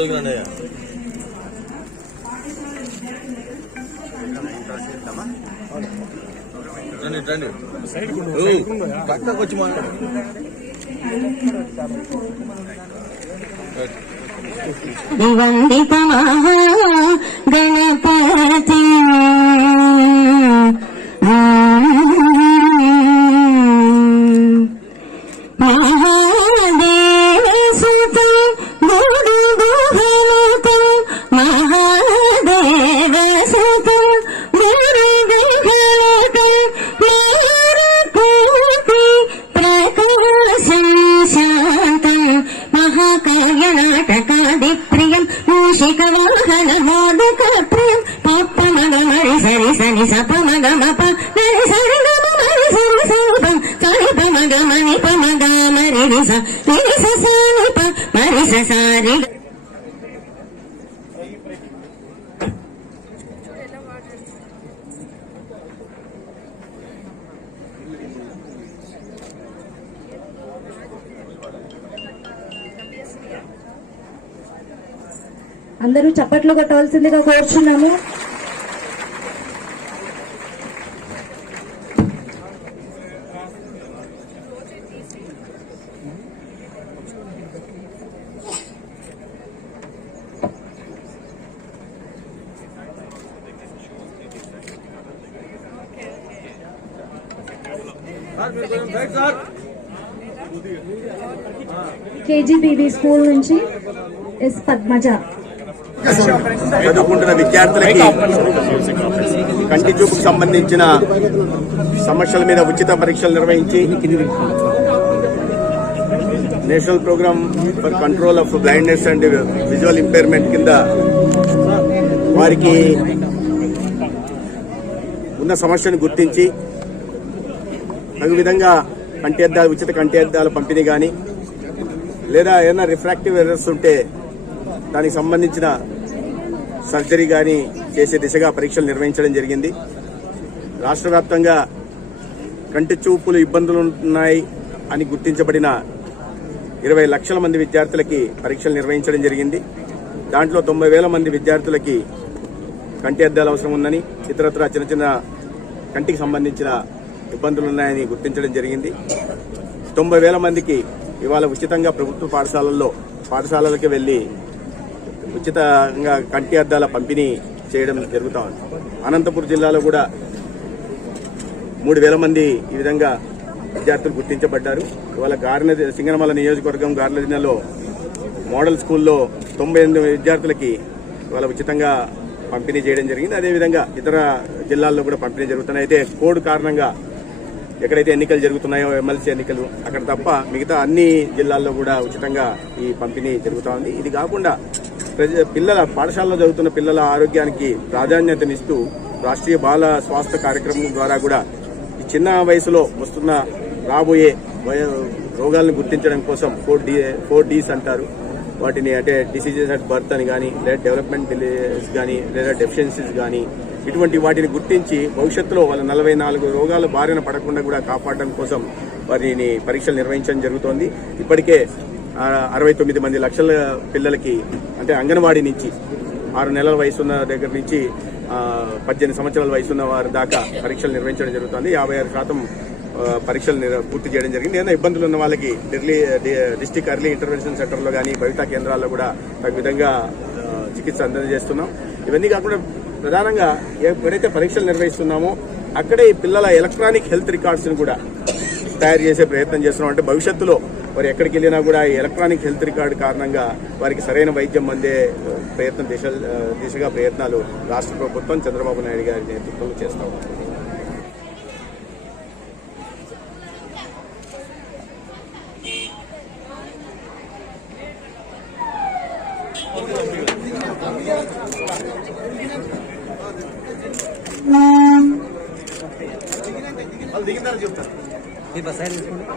ఉన్నాయా రండి రండి. పక్కకు వచ్చి మాట్లాడు. వందితమా காயநாட்டகாதித்ரியம் மூஷிகவாகனமோதகத்ரியம் பாப்பமகமரி சரி சனி சபமகமப நரி சரிகமமரி சரி சௌபம். சரிபமகமரி பமகமரி ரிச ரிச சாரிப மரிச சாரிக అందరూ చప్పట్లు కొట్టవలసిందిగా కోరుచున్నాము. కేజీబీబీ స్కూల్ నుంచి ఎస్ పద్మజ. చదువుకుంటున్న విద్యార్థులకి కంటి చూపుకు సంబంధించిన సమస్యల మీద ఉచిత పరీక్షలు నిర్వహించి national programme for control of blindness and visual impairment కింద వారికి ఉన్న సమస్యను గుర్తించి తగు విధంగా కంటి అద్దాలు ఉచిత కంటి అద్దాల పంపిణీ కానీ లేదా ఏదైనా రిఫ్రాక్టివ్ ఎర్రర్స్ ఉంటే దానికి సంబంధించిన సర్జరీ కానీ చేసే దిశగా పరీక్షలు నిర్వహించడం జరిగింది. రాష్ట్ర వ్యాప్తంగా కంటి చూపులు ఇబ్బందులు ఉన్నాయి అని గుర్తించబడిన ఇరవై లక్షల మంది విద్యార్థులకి పరీక్షలు నిర్వహించడం జరిగింది. దాంట్లో తొంభై వేల మంది విద్యార్థులకి కంటి అద్దాలు అవసరం ఉందని ఇతరత్ర చిన్న చిన్న కంటికి సంబంధించిన ఇబ్బందులు ఉన్నాయని గుర్తించడం జరిగింది. తొంభై వేల మందికి ఇవాళ ఉచితంగా ప్రభుత్వ పాఠశాలల్లో పాఠశాలలకు వెళ్ళి ఉచితంగా కంటి అద్దాల పంపిణీ చేయడం జరుగుతా ఉంది. అనంతపురం జిల్లాలో కూడా మూడు వేల మంది ఈ విధంగా విద్యార్థులు గుర్తించబడ్డారు. ఇవాళ గార్ల సింగనమల నియోజకవర్గం గార్లదినలో మోడల్ స్కూల్లో తొంభై ఎనిమిది విద్యార్థులకి ఇవాళ ఉచితంగా పంపిణీ చేయడం జరిగింది. అదేవిధంగా ఇతర జిల్లాల్లో కూడా పంపిణీ జరుగుతున్నాయి. అయితే కోడ్ కారణంగా ఎక్కడైతే ఎన్నికలు జరుగుతున్నాయో ఎమ్మెల్సీ ఎన్నికలు అక్కడ తప్ప మిగతా అన్ని జిల్లాల్లో కూడా ఉచితంగా ఈ పంపిణీ జరుగుతూ ఉంది. ఇది కాకుండా పిల్లల పాఠశాలలో చదువుతున్న పిల్లల ఆరోగ్యానికి ప్రాధాన్యతనిస్తూ రాష్ట్రీయ బాల స్వాస్థ్య కార్యక్రమం ద్వారా కూడా ఈ చిన్న వయసులో వస్తున్న రాబోయే రోగాలను గుర్తించడం కోసం ఫోర్ డి ఫోర్ డీస్ అంటారు. వాటిని అంటే డిసీజెస్ అట్ బర్త్ అని కానీ లేదా డెవలప్మెంట్ డిలేస్ కానీ లేదా డెఫిషియన్సీస్ కానీ ఇటువంటి వాటిని గుర్తించి భవిష్యత్తులో వాళ్ళ నలభై నాలుగు రోగాల బారిన పడకుండా కూడా కాపాడడం కోసం వారిని పరీక్షలు నిర్వహించడం జరుగుతోంది. ఇప్పటికే అరవై తొమ్మిది మంది లక్షల పిల్లలకి అంటే అంగన్వాడీ నుంచి ఆరు నెలల వయసున్న దగ్గర నుంచి పద్దెనిమిది సంవత్సరాల వయసున్న వారి దాకా పరీక్షలు నిర్వహించడం జరుగుతుంది. యాభై ఆరు శాతం పరీక్షలు పూర్తి చేయడం జరిగింది. ఏదైనా ఇబ్బందులు ఉన్న వాళ్ళకి ఢిల్లీ డిస్టిక్ అర్లీ ఇంటర్వెన్షన్ సెంటర్లో కానీ బయట కేంద్రాల్లో కూడా తగు విధంగా చికిత్స అందజేస్తున్నాం. ఇవన్నీ కాకుండా ప్రధానంగా ఎప్పుడైతే పరీక్షలు నిర్వహిస్తున్నామో అక్కడే ఈ పిల్లల ఎలక్ట్రానిక్ హెల్త్ రికార్డ్స్ని కూడా తయారు చేసే ప్రయత్నం చేస్తున్నాం. అంటే భవిష్యత్తులో వారు ఎక్కడికి వెళ్ళినా కూడా ఈ ఎలక్ట్రానిక్ హెల్త్ రికార్డు కారణంగా వారికి సరైన వైద్యం అందే ప్రయత్నం దిశ దిశగా ప్రయత్నాలు రాష్ట్ర ప్రభుత్వం చంద్రబాబు నాయుడు గారి నేతృత్వంలో చేస్తా వాళ్ళు దిగిన తర్వాత చెప్తారు